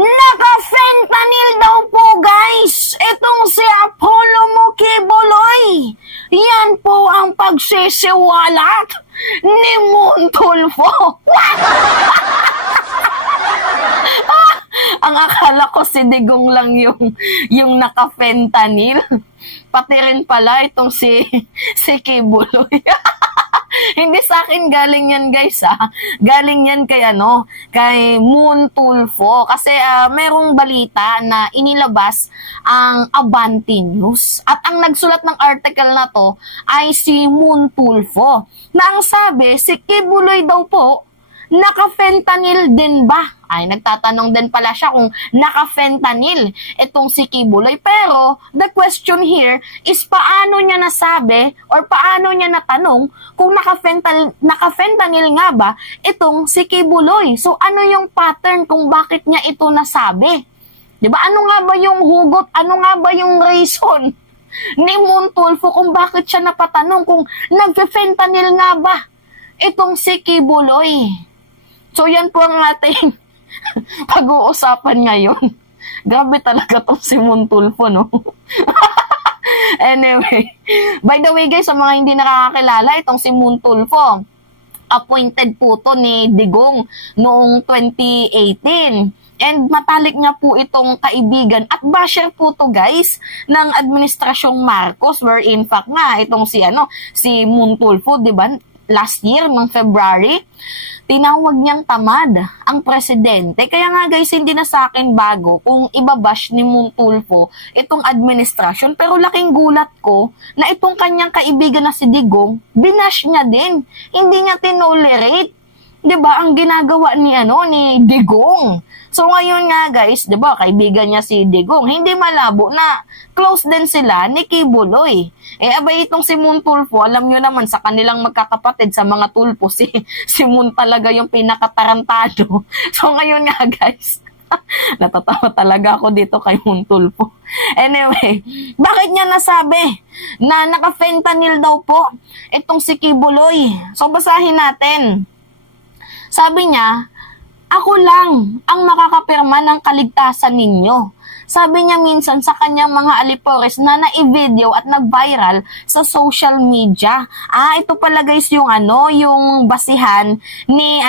Naka-fentanyl daw po, guys. Itong si Apollo Mukiboloy. Yan po ang pagsisiwalat ni Montulfo. Ang akala ko si Digong lang yung naka-fentanyl. Pati rin pala itong si Kibuloy. Hindi sa akin galing yan, guys, ha. Galing yan kay Montulfo. Kasi merong balita na inilabas ang Abante News. At ang nagsulat ng article na to ay si Montulfo. Na ang sabi, si Kibuloy daw po, naka-fentanyl din ba? Ay, nagtatanong din pala siya kung naka-fentanyl itong si Kibuloy. Pero, the question here is paano niya nasabi or paano niya natanong kung naka-fentanyl nga ba itong si Kibuloy. So, ano yung pattern kung bakit niya ito nasabi? Diba? Ano nga ba yung hugot? Ano nga ba yung reason ni Montulfo kung bakit siya napatanong kung nag-fentanyl nga ba itong si Kibuloy? So, yan po ang ating pag-uusapan ngayon. Grabe talaga tong si Montulfo, no? Anyway, by the way, guys, sa mga hindi nakakakilala, itong si Montulfo, appointed po to ni Digong noong 2018. And matalik niya po itong kaibigan at basher po to, guys, ng administrasyong Marcos, where in fact nga itong si Montulfo, 'di ba? Last year ng February, tinawag niyang tamad ang presidente. Kaya nga, guys, hindi na sa akin bago kung ibabash ni Montulfo itong administrasyon. Pero laking gulat ko na itong kanyang kaibigan na si Digong, binash niya din. Hindi niya tinolerate, 'di ba, ang ginagawa ni Digong. So ngayon nga, guys, 'di ba, kaibigan niya si Digong, hindi malabo na close din sila ni Kibuloy. Abay itong si Montulfo, alam nyo naman sa kanilang magkakapatid sa mga tulpo, si Mon talaga yung pinakatarantado. So ngayon nga, guys, natatawa talaga ako dito kay Montulfo. Anyway, bakit niya nasabi na naka-fentanyl daw po itong si Kibuloy? So basahin natin. Sabi niya, ako lang ang makakapirma ng kaligtasan ninyo. Sabi niya minsan sa kanyang mga alipores na na-video at nag-viral sa social media. Ito pala, guys, yung yung basihan ni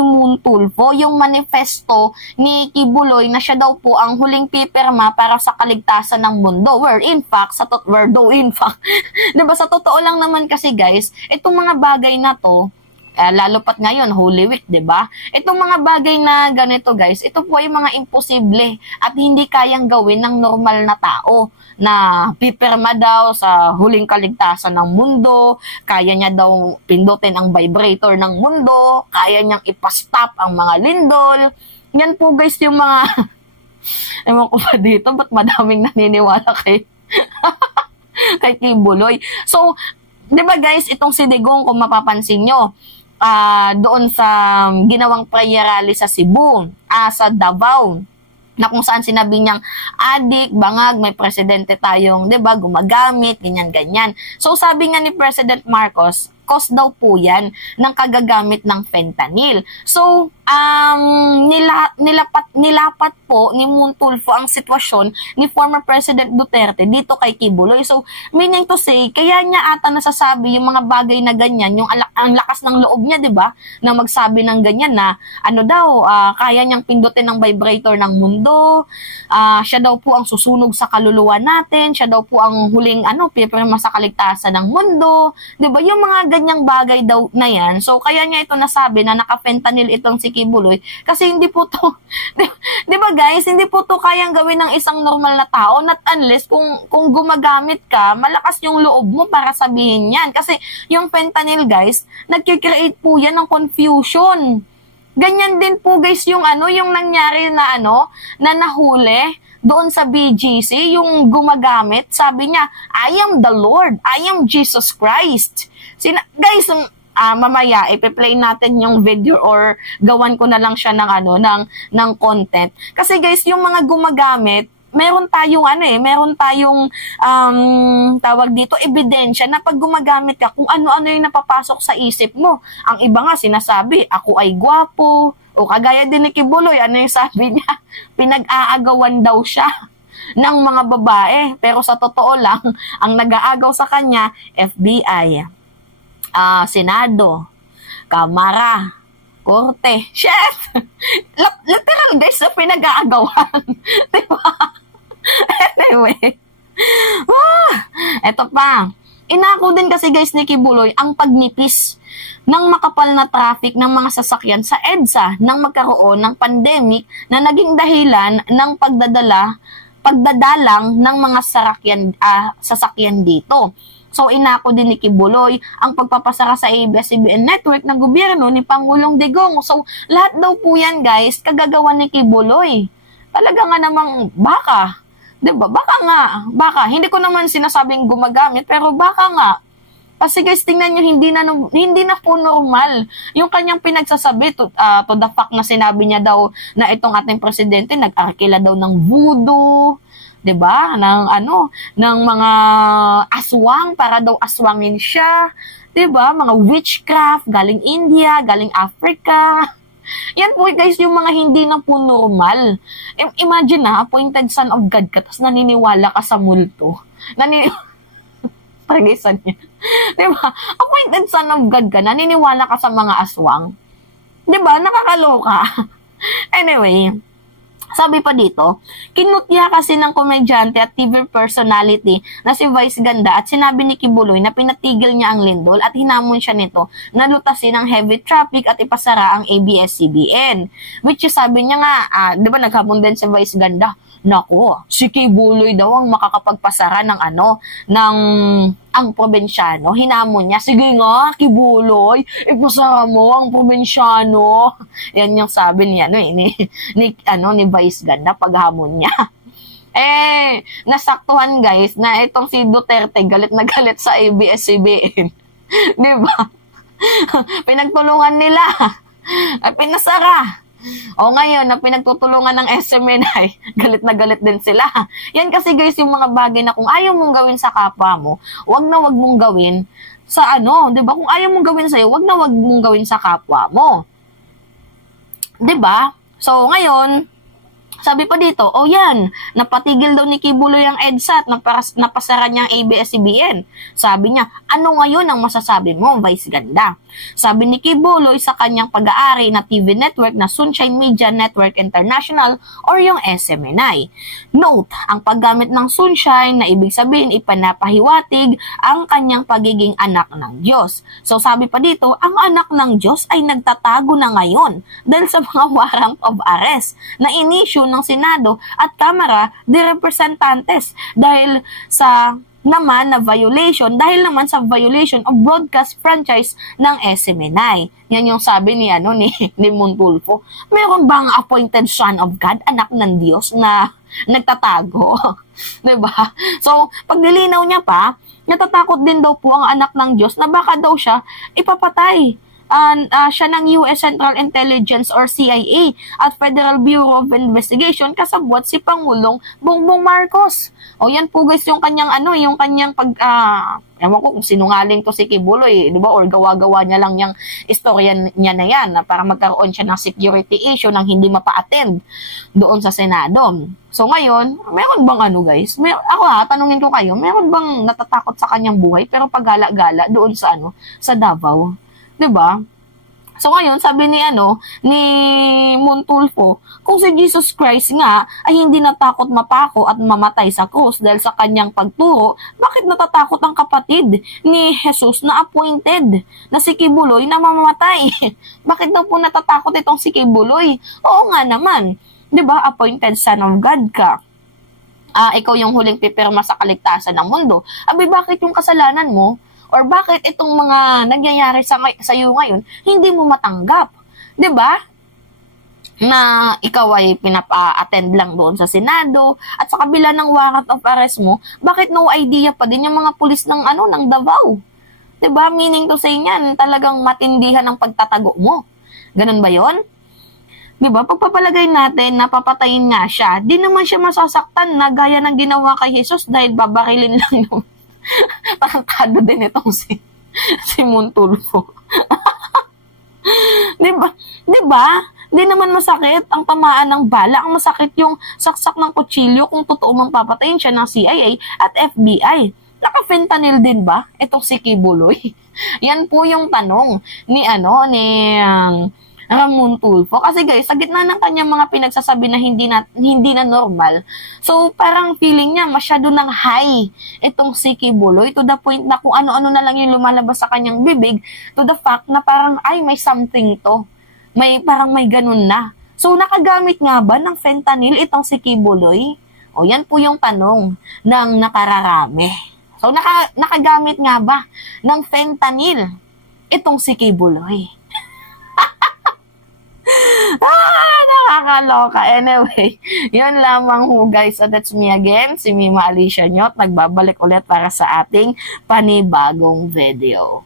Montulfo, yung manifesto ni Kibuloy na siya daw po ang huling pipirma para sa kaligtasan ng mundo. Where in fact, 'di ba, sa totoo lang naman kasi, guys, itong mga bagay na to, lalo pat ngayon, Holy Week, 'di ba? Itong mga bagay na ganito, guys, ito po ay mga imposible at hindi kayang gawin ng normal na tao na pipirma daw sa huling kaligtasan ng mundo, kaya niya daw pindutin ang vibrator ng mundo, kaya niyang ipastop ang mga lindol. Yan po, guys, yung mga ewan ko pa dito, ba't madaming naniniwala kay Kibuloy. So, 'di ba, guys, itong si Digong, kung mapapansin nyo, doon sa ginawang prayer rally sa Cebu, sa Davao, na kung saan sinabi niyang adik, bangag, may presidente tayong, 'di ba, gumagamit, ganyan-ganyan. So sabi nga ni President Marcos, cause daw po yan ng kagagamit ng fentanyl. So, nilapat po ni Montulfo ang sitwasyon ni former President Duterte dito kay Kibuloy. So, meaning to say, kaya niya ata nasasabi yung mga bagay na ganyan, yung ang lakas ng loob niya, 'di ba, na magsabi ng ganyan na kaya niyang pindutin ng vibrator ng mundo, siya daw po ang susunog sa kaluluwa natin, siya daw po ang huling pipirma sa kaligtasan ng mundo, 'di ba? Yung mga ganyang bagay daw na yan. So, kaya niya ito nasabi na naka-fentanyl itong si Kibuloy kasi hindi po to, 'di ba, guys, hindi po to kayang gawin ng isang normal na tao, not unless kung gumagamit ka, malakas yung loob mo para sabihin yan. Kasi yung fentanyl, guys, nagki-create po yan ng confusion. Ganyan din po, guys, yung yung nangyari na na nahuli doon sa BGC, yung gumagamit, sabi niya, I am the Lord, I am Jesus Christ. Guys, mamaya ipe-play natin yung video or gawan ko na lang siya ng content. Kasi, guys, yung mga gumagamit, meron tayong tawag dito, ebidensya na pag gumagamit ka, kung ano-ano yung napapasok sa isip mo. Ang iba nga sinasabi, ako ay gwapo, O kagaya din ni Kibuloy, ano yung sabi niya? Pinag-aagawan daw siya ng mga babae. Pero sa totoo lang, ang nag-aagaw sa kanya, FBI, Senado, Kamara, Korte. Shit! Literal guys, na pinag-aagawan. Diba? Anyway. Eto pa. Inako din kasi guys ni Kibuloy ang pagnipis ng makapal na traffic ng mga sasakyan sa EDSA nang magkaroon ng pandemic na naging dahilan ng pagdadalang ng mga sasakyan dito. So, inako din ni Kibuloy ang pagpapasara sa ABS-CBN network ng gobyerno ni Pangulong Digong. So, lahat daw po yan guys, kagagawa ni Kibuloy. Talaga nga namang baka. Diba? Baka. Hindi ko naman sinasabing gumagamit, pero baka nga. Kasi guys, tingnan nyo, hindi na po normal yung kanyang pinagsasabi to the fact na sinabi niya daw na itong ating presidente nag-arkila daw ng voodoo, 'di ba? Ng mga aswang para daw aswangin siya, 'di ba? Mga witchcraft galing India, galing Africa. Yan po guys, yung mga hindi na po normal. Imagine na, appointed son of God ka, tapos naniniwala ka sa multo. Pag-isan niya. Diba? Appointed son of God ka, naniniwala ka sa mga aswang. Diba? Nakakaloka. Anyway, sabi pa dito, kinutya kasi ng komedyante at TV personality na si Vice Ganda at sinabi ni Kibuloy na pinatigil niya ang lindol at hinamon siya nito na lutasin ang heavy traffic at ipasara ang ABS-CBN. Which is sabi niya nga, di ba naghamon din si Vice Ganda, nako, si Kibuloy daw ang makakapagpasara ng ang probinsyano. Hinamon niya, sige nga, Kibuloy, ipasara mo ang probinsyano. Yan yung sabi niya, ni Vice Ganda, paghamon niya. Nasaktuhan guys, na itong si Duterte, galit na galit sa ABS-CBN. Diba? Pinagtulungan nila. Pinasara. O ngayon, na pinagtutulungan ng SMNI, galit na galit din sila. Yan kasi guys, yung mga bagay na kung ayaw mong gawin sa kapwa mo, wag mong gawin sa diba? Kung ayaw mong gawin sa'yo, wag mong gawin sa kapwa mo. Diba? So, ngayon, sabi pa dito, yan, napatigil daw ni Kibuloy ang EDSA at napasara niya ang ABS-CBN. Sabi niya, ano ngayon ang masasabi mo, Vice Ganda? Sabi ni Kibuloy sa kanyang pag-aari na TV network na Sunshine Media Network International or yung SMNI. Note, ang paggamit ng Sunshine na ibig sabihin ipanapahiwatig ang kanyang pagiging anak ng Diyos. So sabi pa dito, ang anak ng Diyos ay nagtatago na ngayon dahil sa mga warrant of arrest na inisyu ng Senado at Kamara de Representantes dahil naman sa violation of broadcast franchise ng SMNI. Yan yung sabi ni Montulfo. Meron bang appointed son of God, anak ng Diyos na nagtatago? Diba? So, pag nilinaw niya pa, natatakot din daw po ang anak ng Diyos na baka daw siya ipapatay. Siya ng US Central Intelligence or CIA at Federal Bureau of Investigation kasabwat si Pangulong Bongbong Marcos. O yan po guys yung kanyang ewan ko kung sinungaling to si Kibuloy, di ba? Or gawa-gawa niya lang yung istorya niya na yan para magkaroon siya ng security issue nang hindi mapa-attend doon sa Senado. So ngayon, meron bang guys? Tanungin ko kayo, meron bang natatakot sa kanyang buhay pero paggala-gala doon sa sa Davao? Diba? So ngayon, sabi ni Montulfo, kung si Jesus Christ nga ay hindi natakot mapako at mamatay sa krus dahil sa kanyang pagturo, bakit natatakot ang kapatid ni Jesus na appointed na si Kibuloy na mamamatay? Bakit daw po natatakot itong si Kibuloy? Oo nga naman. Diba? Appointed son of God ka. Ikaw yung huling pipirma sa kaligtasan ng mundo. Bakit yung kasalanan mo or bakit itong mga nangyayari sa iyo ngayon, hindi mo matanggap? 'Di ba? Na ikaw ay pinapa-attend lang doon sa Senado at sa kabila ng warrant of arrest mo, bakit no idea pa din yung mga pulis ng Davao? 'Di ba? Meaning to say niyan, talagang matindihan ang pagtatago mo. Ganun ba 'yon? 'Di ba? Pagpapalagay natin na papatayin nga siya, di naman siya masasaktan na gaya ng ginawa kay Jesus dahil babarilin lang yung tarantado din itong si Montulfo. Diba? Hindi naman masakit ang tamaan ng bala. Ang masakit yung saksak ng kutsilyo kung totoo mang papatayin siya ng CIA at FBI. Naka-fentanyl din ba itong si Kibuloy? Yan po yung tanong ni Ramon Tulfo. Kasi guys, sa gitna ng kanyang mga pinagsasabi na hindi na normal, so parang feeling niya masyado ng high itong si Kibuloy to the point na kung ano-ano na lang yung lumalabas sa kanyang bibig to the fact na parang ay may something to. Parang may ganun na. So nakagamit nga ba ng fentanyl itong si Kibuloy? O yan po yung tanong ng nakararami. So nakagamit nga ba ng fentanyl itong si Kibuloy? Nakakaloka. Anyway, yun lamang ho guys. So that's me again, si Mima Alicia Nyot. Nagbabalik ulit para sa ating panibagong video.